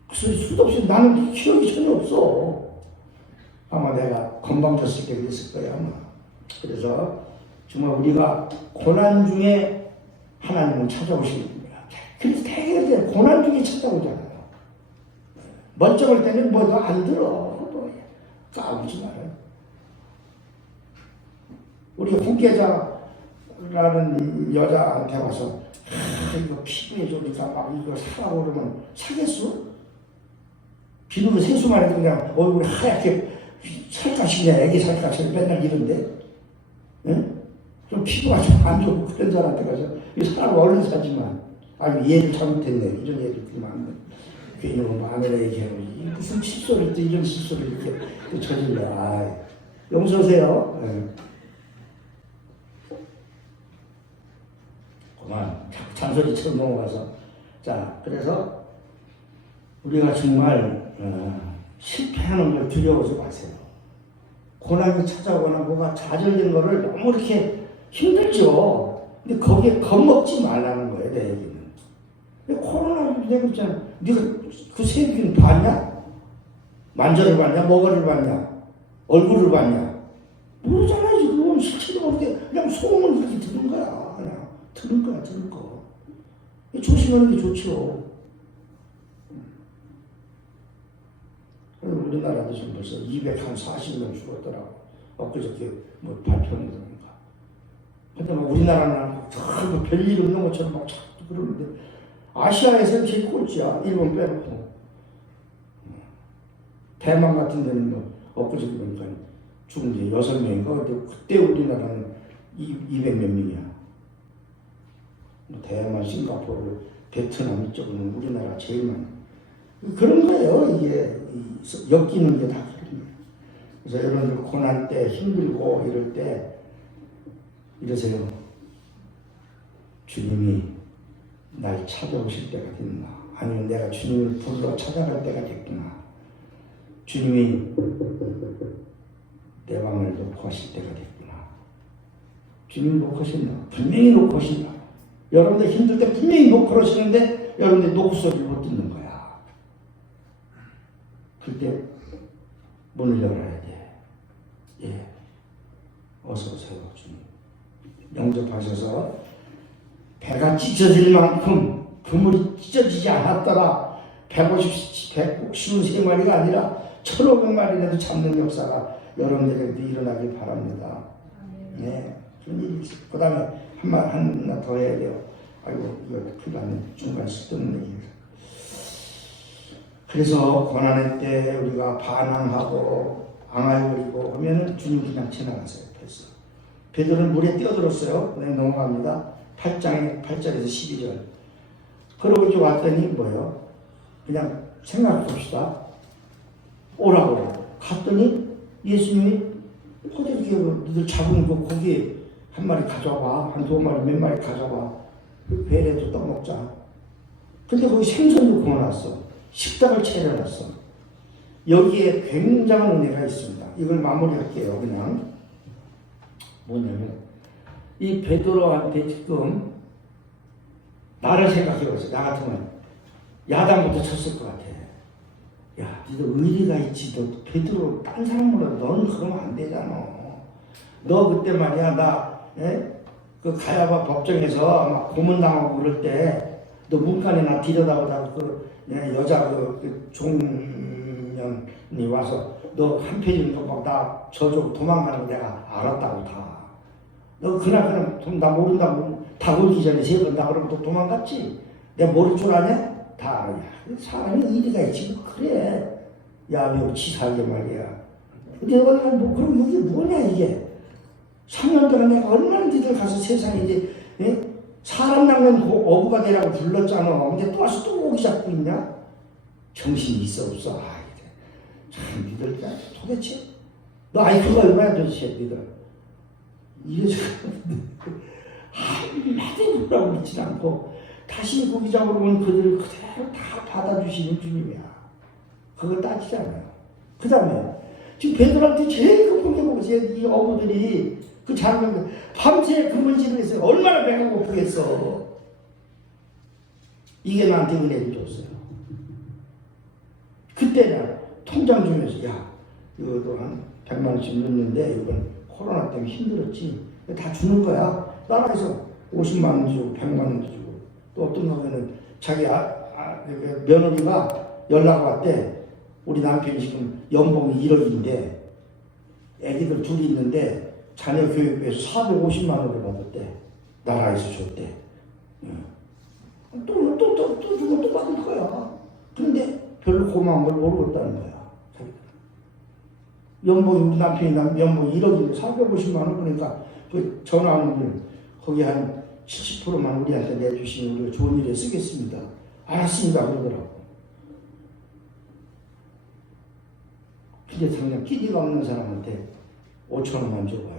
그 수도 없이 나는 기억이 전혀 없어. 아마 내가 건방졌을 때 그랬을 거야 아마. 그래서 정말 우리가 고난 중에 하나님은 찾아오시는 거야. 그래서 되게 고난 중에 찾아오잖아요. 멀쩡할 때는 뭐도 안 들어. 까부지 마라. 우리 홍계자라는 여자한테 와서 이거 피부에 좋으니까 막 이거 사라고 그러면 사겠어? 비누로 세수만 해도 그냥 얼굴이 하얗게 살갗이냐 애기 살갗이 맨날 이런데 응? 좀 피부가 좀 안 좋고 그런 사람한테 가서 이 사람 얼른 사지만 얘를 잘못했네 이런 얘기를 들으면 안 돼. 괜히 뭐 아내라 얘기하고 무슨 칫솔을 또 이런 칫솔을 이렇게 또 저질러. 용서하세요. 그만 잔소리처럼 넘어가서 자 그래서 우리가 정말 실패하는 걸 두려워하지 마세요. 고난이 찾아오거나 뭐가 좌절된 거를 너무 이렇게 힘들죠. 근데 거기에 겁먹지 말라는 거예요, 내 얘기는. 코로나 내가 있잖아. 네가 그 세균 봤냐? 만져를 봤냐? 뭐가를 봤냐? 얼굴을 봤냐? 모르잖아, 지금. 실체도 모르게 그냥 소문을 그렇게 듣는 거야. 그냥 들을 거. 조심하는 게 좋죠. 우리나라도 지금 벌써 240명 죽었더라고. 엊그저께 뭐 발표는 그런가. 근데 막 우리나라는 전부 별일 없는 것처럼 막 자꾸 그러는데 아시아에서는 제일 꼴찌야. 일본 빼놓고. 대만 같은 데는 뭐 엊그저께 보니까 죽은 게 6명인가. 근데 그때 우리나라는 200몇 명이야. 대만, 싱가포르, 베트남 이쪽은 우리나라 제일 많아. 그런 거예요. 이게 엮이는 게 다 그런 거예요. 그래서 여러분들 고난 때 힘들고 이럴 때 이러세요. 주님이 날 찾아오실 때가 됐나? 아니면 내가 주님을 부르러 찾아갈 때가 됐구나. 주님이 내 방을 놓고 하실 때가 됐구나. 주님이 놓고 하신다. 분명히 놓고 하신다. 여러분들 힘들 때 분명히 놓고 그러시는데 여러분들 놓고 소리를 못 듣는 거야. 그때 문을 열어야 돼. 예, 어서 오세요. 주님. 영접하셔서 배가 찢어질 만큼 그물이 찢어지지 않았더라. 153마리가 아니라 1,500마리라도 잡는 역사가 여러분들에게도 일어나길 바랍니다. 네, 그런 일이 있어요. 그 다음에 하나 더 해야 돼요. 아이고, 이거 큰일 났네. 중간에 쓸데없는 얘기를. 그래서 고난의 때 우리가 반항하고 앙알거리고 하면은 주님 그냥 지나가세요. 벌써. 베드로는 물에 뛰어들었어요. 그냥 넘어갑니다. 8절에서 12절. 그러고 이제 왔더니 뭐예요? 그냥 생각해봅시다. 오라고. 갔더니 예수님이 호들갑 너들 잡은 그 고기 한 마리 가져와. 한 2마리 몇 마리 가져와. 회라도 떠먹자. 근데 거기 생선도 구워놨어. 식당을 차려놨어. 여기에 굉장한 은혜가 있습니다. 이걸 마무리할게요. 그냥 뭐냐면 이 베드로한테 지금 나를 생각해보세요. 나 같으면 야단부터 쳤을 것 같아. 야, 니도 의리가 있지. 너 베드로 딴 사람보다 너는 그러면 안 되잖아. 너 그때 말이야 그 가야바 법정에서 막 고문당하고 그럴 때 너 문간에 나 들여다보다가 그 여자 그 종년이 와서 너 한 페이지 막 나 저쪽 도망가는 거 내가 알았다고 다. 너 그날 나 모른다고 다 걸기 전에 세 번 다 그러고 또 도망갔지. 내가 모를 줄 아냐? 다 알아. 사람이 이리가 있지 뭐 그래. 야명 치사하게 말이야. 근데 내가 뭐 그럼 이게 뭐냐 이게. 3년 동안 내가 얼마나 니들 가서 세상에 이제 사람 낚는 어부가 되라고 불렀잖아. 근데 또 와서 또 오기 잡고 있냐? 정신이 있어 없어? 아, 참 니들 도대체 너 IQ가 얼마야 도대체 니들. 이래서 한마디 뭐라고 믿지 않고 다시 고기 잡으러 온 그들을 그대로 다 받아주시는 주님이야. 그걸 따지잖아요. 그 다음에 지금 베드로한테 제일 급한 게 뭐지? 이 어부들이 그 작은 밤새 그물질을 했어요. 얼마나 배가 고프겠어. 이게 나한테 은혜를 줬어요. 그때 나 통장 주면서 야 이것도 한 100만 원씩 넣는데 이건 코로나 때문에 힘들었지. 다 주는 거야. 나라에서 50만 원 주고 100만 원 주고 또 어떤 경우에는 자기 며느리가 연락 왔대. 우리 남편이 지금 연봉이 1억인데 애기들 둘이 있는데 자녀 교육비에서 450만 원을 받았대. 나라에서 줬대. 또 주고 또 받을 거야. 근데 별로 고마운 걸 모르겠다는 거야. 연봉이 우리 남편이 연봉이 1억인데 450만 원 그러니까 그 전화하는 분 거기 한 70%만 우리한테 내주시면 우리가 좋은 일에 쓰겠습니다. 알았습니다 그러더라고. 근데 당장 끼니가 없는 사람한테 5,000원만 줘봐요.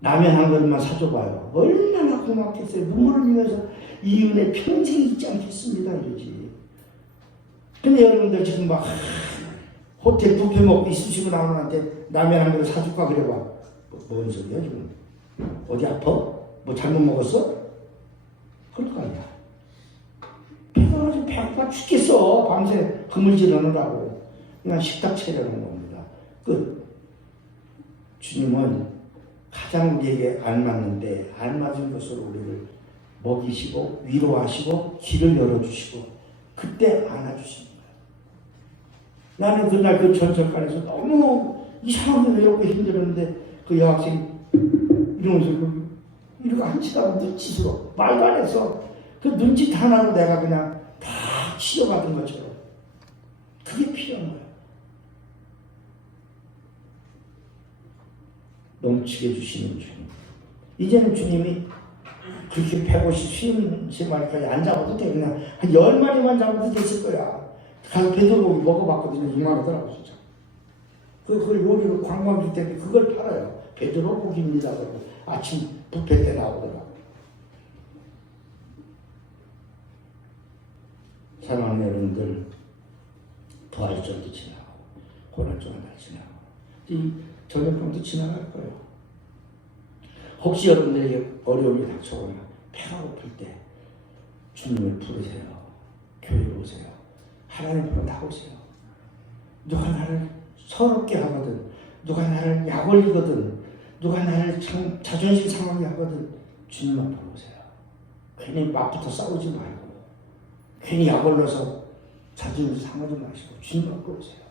라면 한 그릇만 사줘봐요. 얼마나 고맙겠어요. 눈물을 흘리면서 이 은혜 평생 잊지 않겠습니다 이러지. 근데 여러분들 지금 막 호텔 뷔페 먹고 있으시고 나오는 한테 라면 한 그릇 사줄까 그래봐. 뭔 소리야 지금. 어디 아파? 뭐 잘못 먹었어? 그럴 거 아니야. 배고파 죽겠어. 밤새 그물질 하느라고. 그냥 식탁 차려놓은 겁니다. 끝. 주님은 가장 우리에게 알맞는데 알맞은 것으로 우리를 먹이시고 위로하시고 길을 열어주시고 그때 안아주십니다. 나는 그날 그 전철관에서 너무 이상하게 외우고 힘들었는데 그 여학생이 이러면서 이렇게 한치다고 눈짓으로 말도 안 했어. 그 눈짓 하나로 내가 그냥 다 치료받은 것처럼 그게 필요한 거야. 넘치게 해주시는 주님. 이제는 주님이 그렇게 150마리까지 안 잡아도 돼. 그냥 한 10마리만 잡아도 됐을 거야. 가서 베드로고기 먹어봤거든요. 2만 원더라고 진짜. 그걸 요리로 관광객 때문에 그걸 팔아요. 베드로고기입니다. 아침 뷔페 때 나오더라고. 사랑하는 여러분들, 부활절도 지나가고 고난주간도 지나가고 이 전염병도 지나갈 거예요. 혹시 여러분들에게 어려움이 닥쳐오나 배가 고플 때 주님을 부르세요. 교회로 오세요. 하나님으로 나오세요. 누가 나를 서럽게 하거든, 누가 나를 약 올리거든, 누가 나를 자존심 상하게 하거든 주님 앞으로 오세요. 괜히 맞부터 싸우지 말고, 괜히 약 올려서 자존심 상하지 마시고 주님 앞으로 오세요.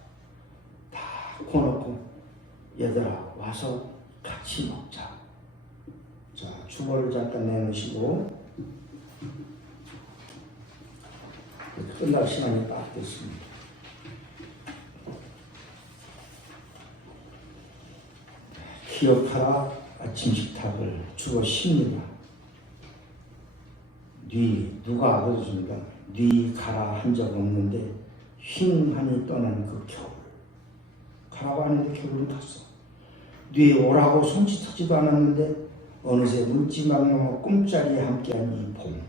다 구워놓고 얘들아 와서 같이 먹자. 자, 주보를 잠깐 내놓으시고, 끝날 시간이 딱 됐습니다. 기억하라 아침 식탁을 주어 십니다. 누가 그러십니까? 가라 한 적 없는데 휑하니 떠난 그 겨울. 가라고 하는데 겨울은 갔어. 오라고 손짓하지도 않았는데 어느새 묻지막는 꿈자리에 함께한 이 봄.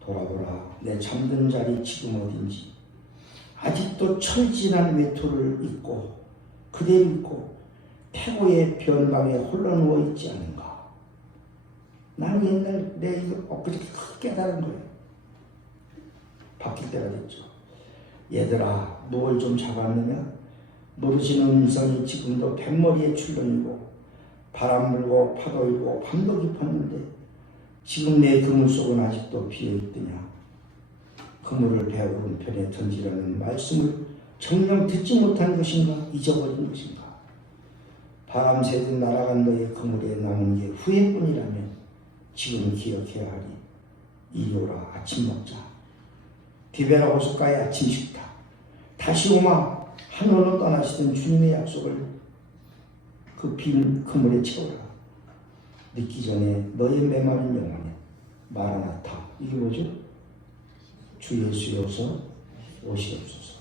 돌아보라 내 잠든 자리 지금 어딘지. 아직도 철진한 외투를 입고 그대를 입고 태고의 변방에 홀로 누워있지 않은가. 나는 옛날 내 이거 엊그저께 크게 깨달은 거예요. 바뀔 때가 됐죠. 얘들아 뭘 좀 잡았느냐? 모르시는 음성이 지금도 뱃머리에 출렁이고 바람 불고 파도 일고 밤도 깊었는데 지금 내 그물 속은 아직도 비어있더냐. 그물을 배 오른편에 던지라는 말씀을 정녕 듣지 못한 것인가? 잊어버린 것인가? 바람 새듯 날아간 너의 그물에 남은 게 후회뿐이라면 지금 기억해야 하리. 이리 오라 아침 먹자. 디베라 호숫가의 아침 식탁. 다시 오마 하늘로 떠나시던 주님의 약속을 그 빈 그물에 채워라. 늦기 전에 너의 메마른 영혼에 마라나타. 이게 뭐죠? 주 예수여서 오시옵소서.